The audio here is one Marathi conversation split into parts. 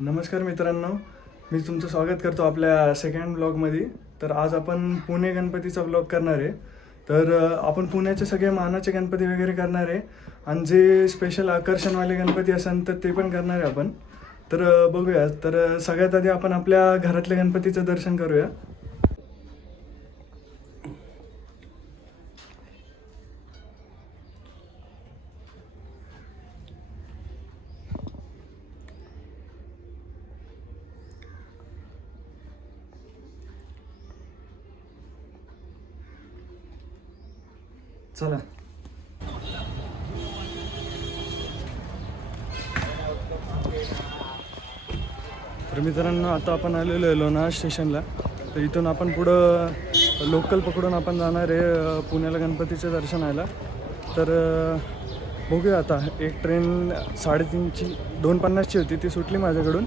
नमस्कार मित्रांनो, मी तुमचं स्वागत करतो आपल्या सेकंड ब्लॉगमध्ये. तर आज आपण पुणे गणपतीचा ब्लॉग करणार आहे. तर आपण पुण्याचे सगळे मानाचे गणपती वगैरे करणार आहे आणि जे स्पेशल आकर्षणवाले गणपती असेल तर ते पण करणार आहे आपण. तर बघूया. तर सगळ्यात आधी आपण आपल्या घरातल्या गणपतीचं दर्शन करूया. चला. तर मित्रांनो, आता आपण आलेलो आहे लोणार स्टेशनला. तर इथून आपण पुढं लोकल पकडून आपण जाणार आहे पुण्याला गणपतीचं दर्शनाला. तर बघूया. आता एक ट्रेन 3:30ची 2:50ची होती, ती सुटली माझ्याकडून.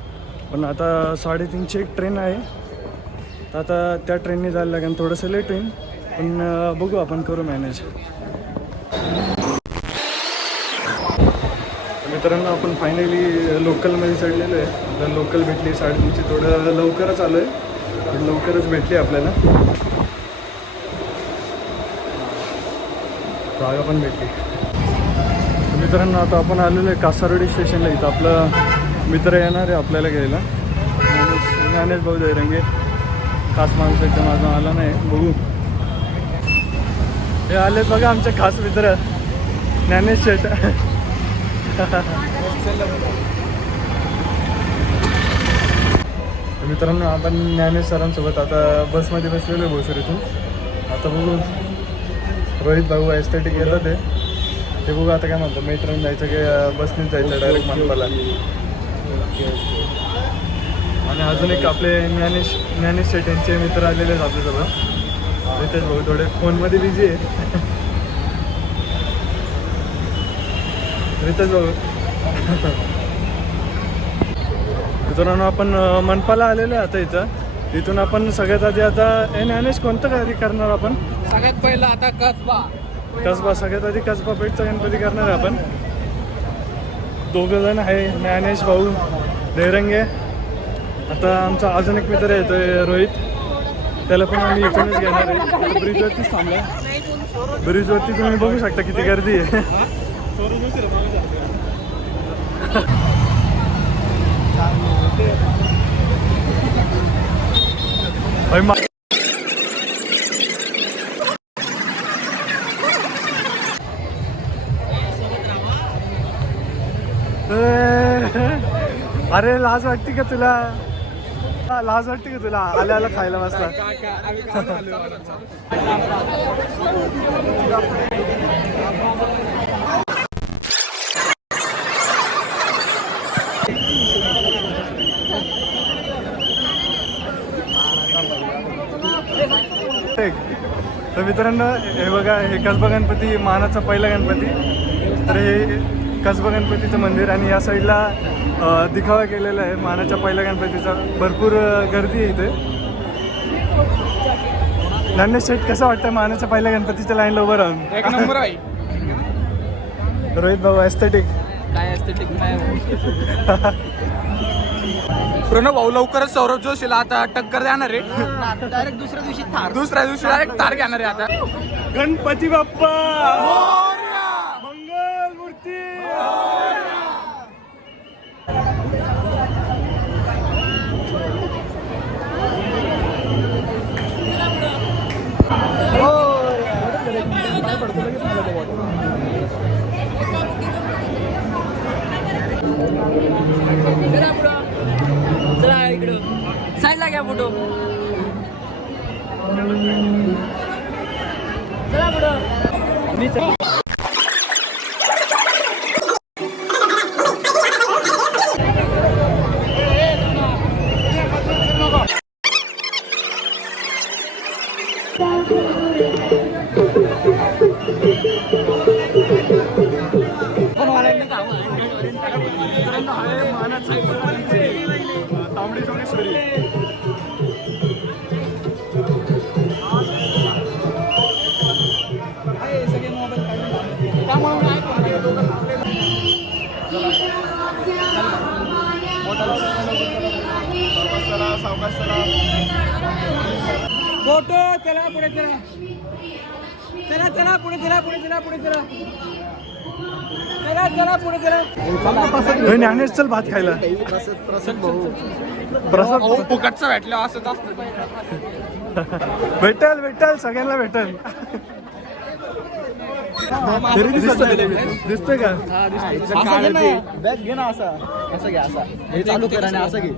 पण आता 3:30ची एक ट्रेन आहे. तर आता त्या ट्रेनने जायला लागेल. थोडंसं लेट होईल पण बघू, आपण करू मॅनेज. मित्रांनो, आपण फायनली लोकलमध्ये चढलेलो आहे. आपल्याला लोकल भेटली 3:30ची. थोडं लवकरच आलो आहे पण लवकरच भेटली आपल्याला. जागा पण भेटली. मित्रांनो, आता आपण आलेलो आहे कासारवाडी स्टेशनला. इथं आपला मित्र येणार आहे आपल्याला घ्यायला. ज्ञानेश भाऊ जयरंगे. खास माणूस एकदम अजून आला नाही, बघू. हे आलेत बघा आमचे खास मित्र ज्ञानेश शेठ. मित्रांनो, आपण ज्ञानेश सरांसोबत आता बसमध्ये बसलेलो आहे भोसरीतून. आता बघू, रोहित भाऊ एस्थेटिक येतात ते बघू. आता काय म्हणतो, मेट्रोने जायचं की बसनेच जायचं डायरेक्ट मनपाला. आणि अजून एक आपले ज्ञानेश शेठ यांचे मित्र आलेले आहेत आपल्यासोबत. रितेश भाऊ थोडे फोनमध्ये बिझी आहे. रितेश भाऊ. मित्रांनो, आपण मनपाला आलेलो आहे आता. इथून आपण सगळ्यात आधी आता ज्ञानेश कोणतं गाडी करणार आपण? सगळ्यात पहिलं आता कसबा. सगळ्यात आधी कसबा पेठचा गणपती करणार आहे आपण. दोघं जण आहे, ज्ञानेश भाऊ जयरंगे. आता आमचा अजून एक मित्र येतोय रोहित, त्याला पण आम्ही इथूनच घेणार आहे. ब्रिजवरतीच थांबला. ब्रिजवरती तुम्ही बघू शकता किती गर्दी आहे. अरे लाज वाटते का तुला? लाज वाटते का तुला? आल्या खायला बसला. तर मित्रांनो, हे बघा, हे कसबा गणपती मानाचा पहिला गणपती. तर हे कसबा गणपतीचं मंदिर आणि या साईडला दिखावा केलेला आहे मानाच्या पहिल्या गणपतीचा. भरपूर गर्दी आहे इथे. ज्ञानेश शेठ, कसं वाटतं मानाच्या पहिल्या गणपतीच्या लाईनला उभं राहून? एक नंबर आहे. रोहित भाऊ एस्थेटिक. काय एस्थेटिक नाही. प्रणव भाऊ लवकरच सौरभ जोशीला आता टक्कर देणार आहे. डायरेक्ट दुसऱ्या दिवशी डायरेक्ट तार घेणार आहे आता. गणपती बाप्पा मंगल मूर्ती. चला इकडं साईडला घ्या फोटो. चला पुढं. तांबडी जोगेश्वरी. मोठा फोटो चला पुढे चला चला चला पुढे चला पुढे चला पुढे चला चला चला पुढे चला ज्ञानेश चल भात खायला. प्रसाद फुकटचं भेटलं असंच असतं. भेटल भेटल सगळ्यांना भेटल. दिसतोय का? बॅग घे ना असा असं घ्या असा हे चालू कर आणि असं घे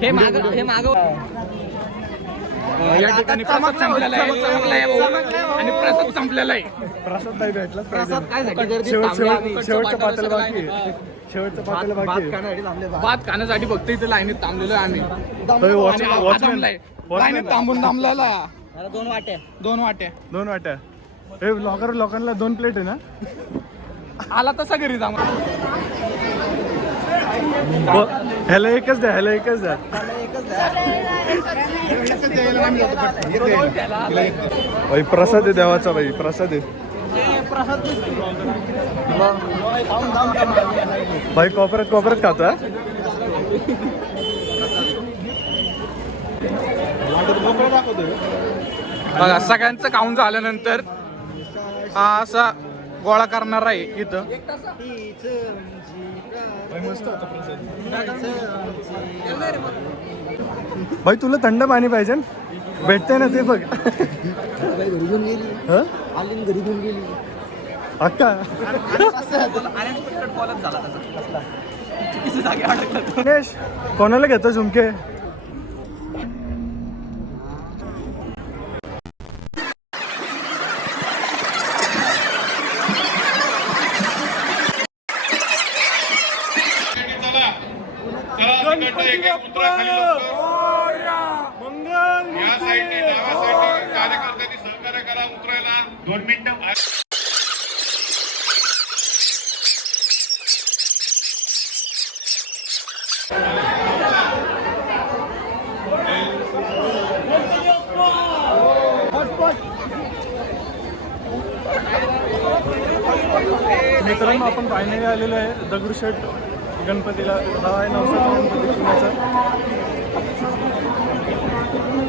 हे माग या ठिकाणी प्रसाद संपलेला आहे आणि प्रसाद संपलेला आहे. प्रसाद नाही भेटला. प्रसाद काय शेवटचं पातेलं बाकी आहे. शेवटचं पातेलं बाकी आहे. भात खाण्यासाठी फक्त इथे लाईनीत थांबलेलो आहे आम्ही. वॉचमॅन लाईनीत थांबून थांबलेला. 2 वाट्या 2 वाट्या. हे लोकांना 2 प्लेट आहे ना. आला तसा घरी जा. ह्याला एकच द्या. भाई प्रसाद आहे देवाचा. भाई प्रसाद आहे. भाई कोपऱ्यात खातो. बघा सगळ्यांचं खाऊन झाल्यानंतर हा असा गोळा करणार आहे इथं. भाई तुला थंड पाणी पाहिजे भेटतंय ना ते बघ. घरी घेऊन गेली आली घरी घेऊन गेली अक्का. गणेश कोणाला घेतो झुमके. या साईडने डाव्या साईडने कार्यकर्त्यांनी सहकार्य करा उतरायला 2 मिनिटं. मित्रांनो आपण फायनली आलेलो आहे दगडूशेठ गणपतीला. हा आहे नवसाचा गणपती पुण्याचा.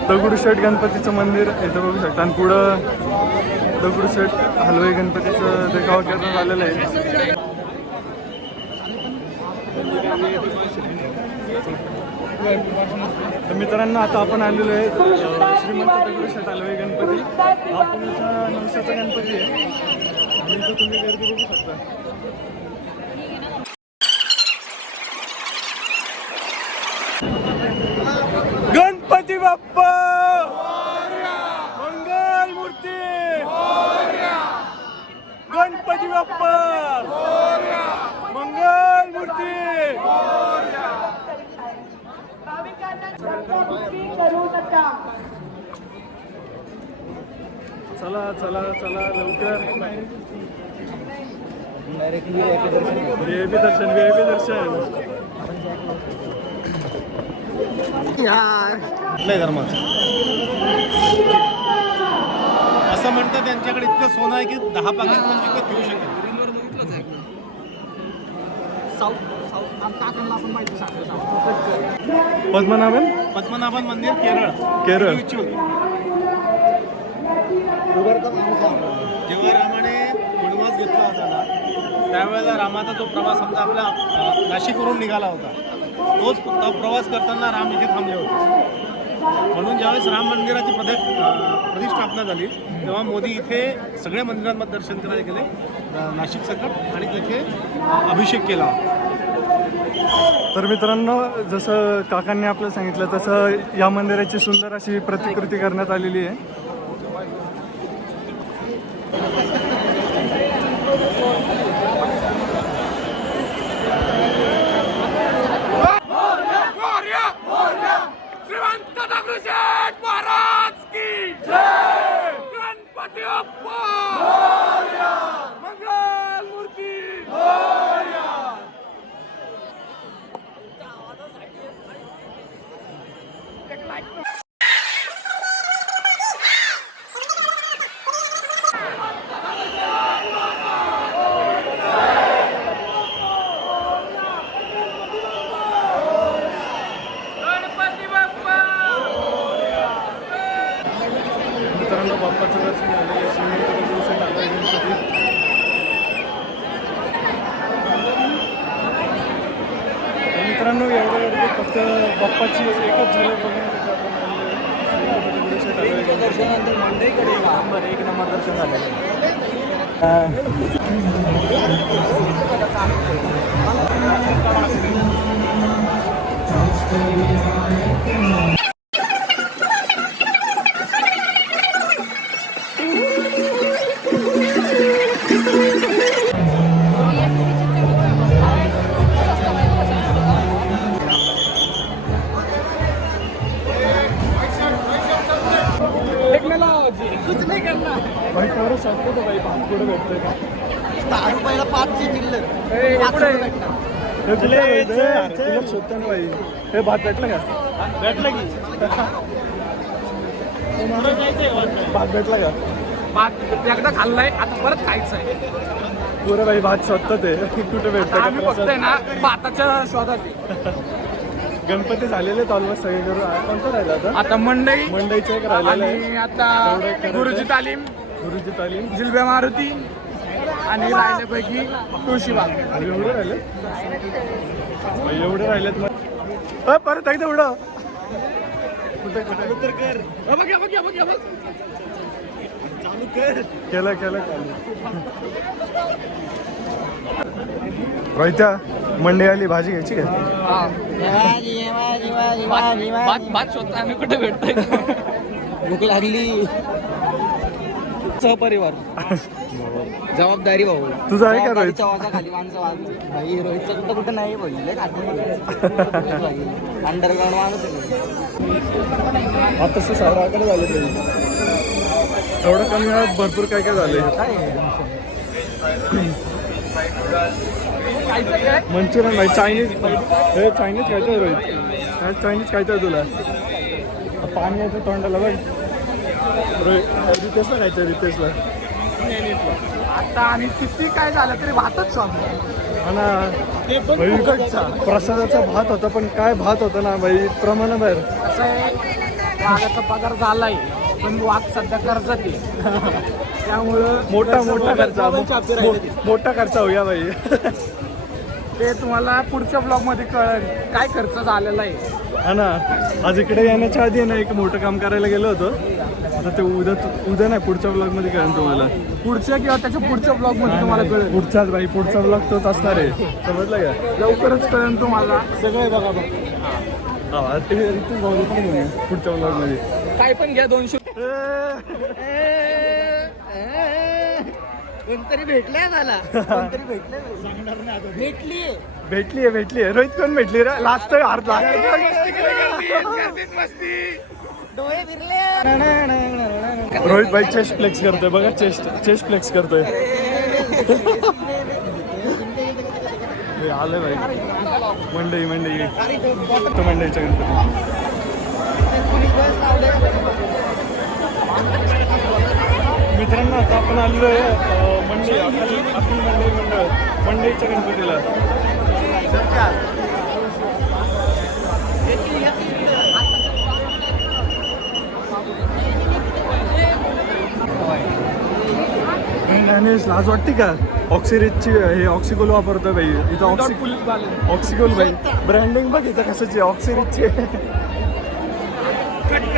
दगडूशेठ गणपतीचं मंदिर इथं बघू शकता. आणि पुढं दगडूशेठ हलवाई गणपतीचं देखावा करण्यात आलेलं आहे. तर मित्रांनो आता आपण आलेलो आहे श्रीमंत दगडूशेठ हलवाई गणपती. हा पुण्याचा नवसाचा गणपती आहे. आणि इथं तुम्ही गर्दी बघू शकता. गणपती बाप्पा मंगल मूर्ती. गणपती बाप्पा मंगल मूर्ती. चला चला चला लवकर. व्हीआयपी दर्शन. कुठल्याही धर्माचं असं म्हणतं त्यांच्याकडे इतकं सोनं आहे की 10 पाकिस्तान विकत घेऊ शकतो. पद्मनाभन मंदिर केरळ. जेव्हा रामाने वनवास घेतला होता ना त्यावेळेला रामाचा जो प्रवास समजा आपला नाशिकवरून निघाला होता तोच प्रवास करताना राम इथे थांबले होते. म्हणून ज्यावेळेस राम मंदिराची प्रतिष्ठापना झाली तेव्हा मोदी इथे सगळ्या मंदिरांमध्ये दर्शन करायला गेले नाशिक सकट आणि तिथे अभिषेक केला. तर मित्रांनो जसं काकांनी आपल्याला सांगितलं तसं या मंदिराची सुंदर अशी प्रतिकृती करण्यात आलेली आहे. गणपती बाप्पा मंगल मूर्ती. मित्रांनो एवढं गर्दी फक्त बाप्पाची एकच झालं बघून दर्शनानंतर मंडईकडे एक नंबर दर्शन झालेलं. भाई खरं सांगतो तो भाई भातकुडं भेटतोय का 10 रुपयाला 5चे चिल्लर तुला शोधतो ना भाई. हे भात भेटलं का? भेटलं की भात भेटला का? भात एकदा खाल्लाय, आता परत खायचं आहे. पुरं भाई भात शोधतं ते कुठे भेटतं आम्ही का? बघतोय ना भाताच्या शोधात आहे. गणपती झालेले ऑलमोस्ट सगळे करून कोणतं राहिलं आता? आता मंडई मंडईचं एक राहिलेलं आणि आहे. आता गुरुजी तालीम, गुरुजी तालीम जिलबे मारुती आणि राहिल्यापैकी तुळशीबाग. एवढे राहिले भाई, एवढे राहिलेत मग परत एकदा उडव. कुठे कुठे केलं केलं रोहित्या मंडई आली, भाजी घ्यायची काय? भात शोधता आम्ही कुठे भेटतोय. भूक लागली. सहपरिवार जबाबदारी भाऊ. तुझं आहे का रोहित? खाली माणसं वाजली भाई. रोहितचं कुठं कुठं नाही बोलले अंडरग्राऊंड माणूस आहे. आता तसं 11 झाले तरी एवढं कमी वेळात भरपूर काय काय झालंय. मंचुरियन भाई, चायनीज. हे चायनीज खायचं आहे रोहित? चायनीज खायचं आहे तुला? पाणी यायचं तोंडाला बघ. रितेशला खायचं, रितेशला. आता आणि किती काय झालं तरी भातच शोधतो. हा ना भाई, प्रसादाचा भात होता पण काय भात होता ना भाई, प्रमाणाबाहेर. कसं आहे, वाघाचा पगार झालाय पण वाघ सध्या कर्जात आहे. त्यामुळं मोठा मोठा खर्च होऊया भाई. ते तुम्हाला पुढच्या ब्लॉग मध्ये कळेल काय खर्च झालेला आहे. हा ना, आज इकडे येण्याच्या आधी ना एक मोठं काम करायला गेलो होतो. आता ते उद्या नाही, पुढच्या ब्लॉग मध्ये कळेल तुम्हाला. पुढच्या किंवा त्याच्या पुढच्या ब्लॉग मध्ये तुम्हाला कळेल. पुढचाच भाई, पुढचा ब्लॉग तोच असणार आहे, समजलं का? लवकरच कळेल तुम्हाला. सगळे बघा बघ. पुढच्या ब्लॉग मध्ये काय पण घ्या 200. कोणतरी भेटलंय मला. कोणतरी भेटली. भेटली. रोहित कोण भेटली रे? लास्ट डोळे फिरले. रोहित भाई चेस्ट फ्लेक्स करतोय बघा, चेस्ट फ्लेक्स करतोय. आले भाई मंडई मंडईच्या गणपती. मित्रांनो आता आपण आलेलो आहे मंडई, अखिल मंडई मंडळ मंडईच्या गणपतीला. गणेश लाज वाटते का? ऑक्सिरिजची हे ऑक्सिकोल वापरतोय भाई इथं. ऑक्सिकोल भाई ब्रँडिंग बघ इथं कशाची, ऑक्सिरिजची. कट.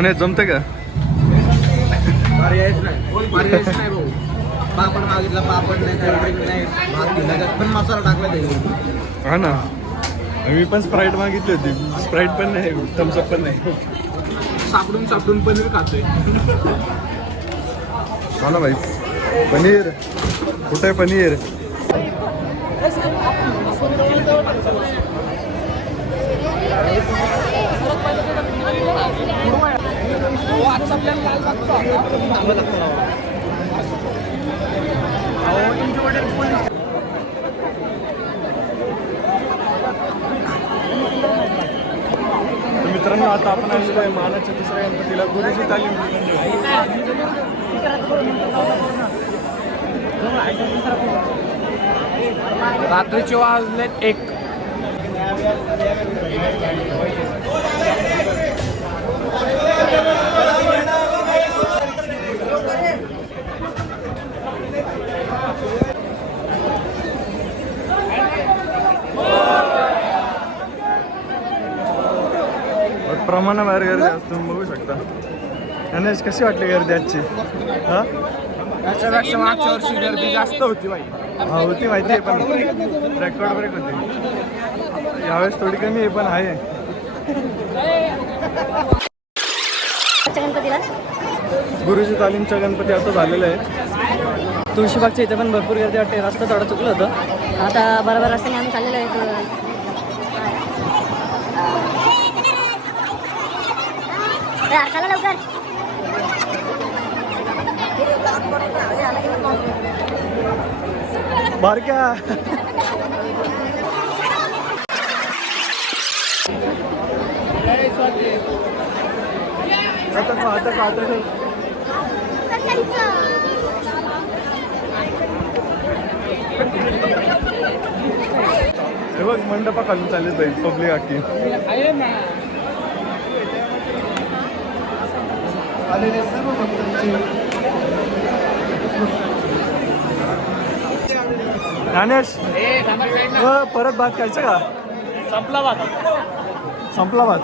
नाही जमते का? पर्यायच नाही भाऊ. पापड मागितला, पापड नाही, कोल्ड्रिंक नाही, भात दिला पण मसाला टाकला त्याच्यावर. हा ना, मी पण स्प्राईट मागितली होती. स्प्राईट पण नाही, थम्सअप पण नाही. सापडून सापडून पनीर खातोय. हा ना भाई, पनीर कुठे आहे पनीर? तर मित्रांनो, आता आपण आलेलो आहे मानाच्या दुसऱ्या गणपतीला गुरुजी तालीम. रात्रीचे वाजलेत 1. प्रमाणाबाहेर गर्दी असतो, तुम्ही बघू शकता. गणेश, कशी वाटली गर्दी आजची? हा त्याच्यापेक्षा मागच्या वर्षी गर्दी जास्त होती बाई. हा होती माहिती आहे, पण रेकॉर्ड ब्रेक होती. यावेळेस थोडी कमी आहे, पण आहे. गुरुजी तालीमचा गणपती आता झालेला आहे. तुळशीबागच्या इथे पण भरपूर गर्दी वाटते. रस्ता थोडा चुकलं होतं. आता बरोबर रस्त्याने आम्ही चाललेलो आहे. चला लवकर. बारक्या आता हे बघ, मंडपा खालून चालत जाईल पब्लिक आखी. आलेले सर्व भक्तांचे ज्ञानेश, परत भात खायचं का? संपला भात. संपला भात.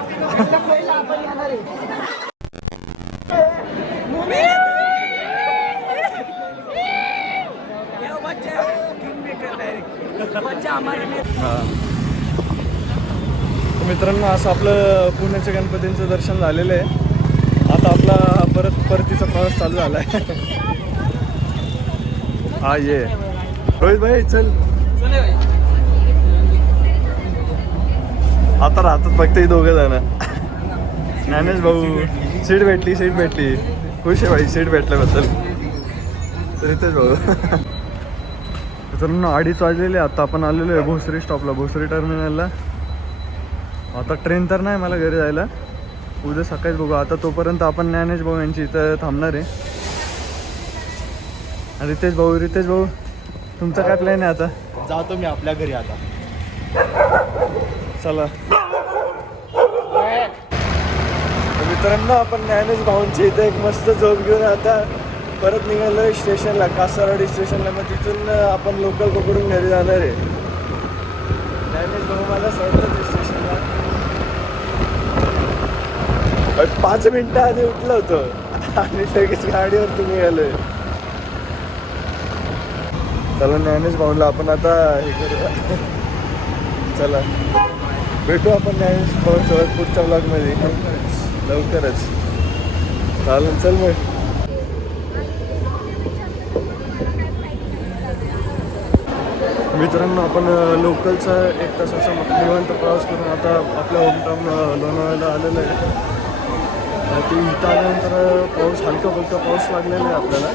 मित्रांनो, असं आपलं पुण्याच्या गणपतींचं दर्शन झालेलं आहे. आता आपला परतीचा प्रवास चालू झाला आहे. हा ये रोहित भाई, चल. आता राहतात फक्त ही दोघं जण. ज्ञानेश भाऊ, सीट भेटली. खुश आहे भाई सीट भेटल्याबद्दल. रितेश भाऊ. मित्रांनो, 2:30 वाजलेले. आता आपण आलेलो आहे भोसरी स्टॉपला, भोसरी टर्मिनलला. आता ट्रेन तर नाही मला घरी जायला, उद्या सकाळीच बघू. आता तोपर्यंत आपण ज्ञानेश भाऊ यांची इथं थांबणार आहे. रितेश भाऊ, तुमचा काय प्लॅन आहे? आता जातो मी आपल्या घरी आता. चला. मित्रांनो, आपण ज्ञानेश भाऊंची इथे एक मस्त झोप घेऊन आता परत निघालो स्टेशनला, कासारवाडी स्टेशनला. मग तिथून आपण लोकल पकडून घरी जाणार आहे. ज्ञानेश भाऊ मला सोडतात स्टेशनला. 5 मिनिटं आधी उठलं होतं आणि लगेच गाडीवरती निघालोय. चला, ज्ञानेश भाऊला आपण आता हे करूया. चला, भेटू आपण ज्ञानेश भाऊसोबत पुढच्या ब्लॉगमध्ये लवकरच. चालेल, चल मग. मित्रांनो, आपण लोकलचा 1 तासाचा निवांत प्रवास करून आता आपल्या होमटाऊन लोणावळ्याला आलेलं आहे. ते इथं आल्यानंतर हलका फुलका पाऊस लागलेला आहे आपल्याला.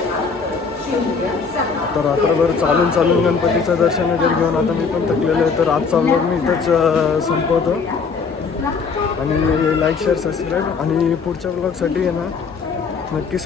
तर रात्रभर चालून गणपतीचं दर्शन वगैरे घेऊन आता मी पण थकलेलो आहे. तर आजचा व्लॉग मी इथंच संपवतो. आणि लाईक, शेअर, सबस्क्राईब आणि पुढच्या व्लॉगसाठी आहे ना नक्की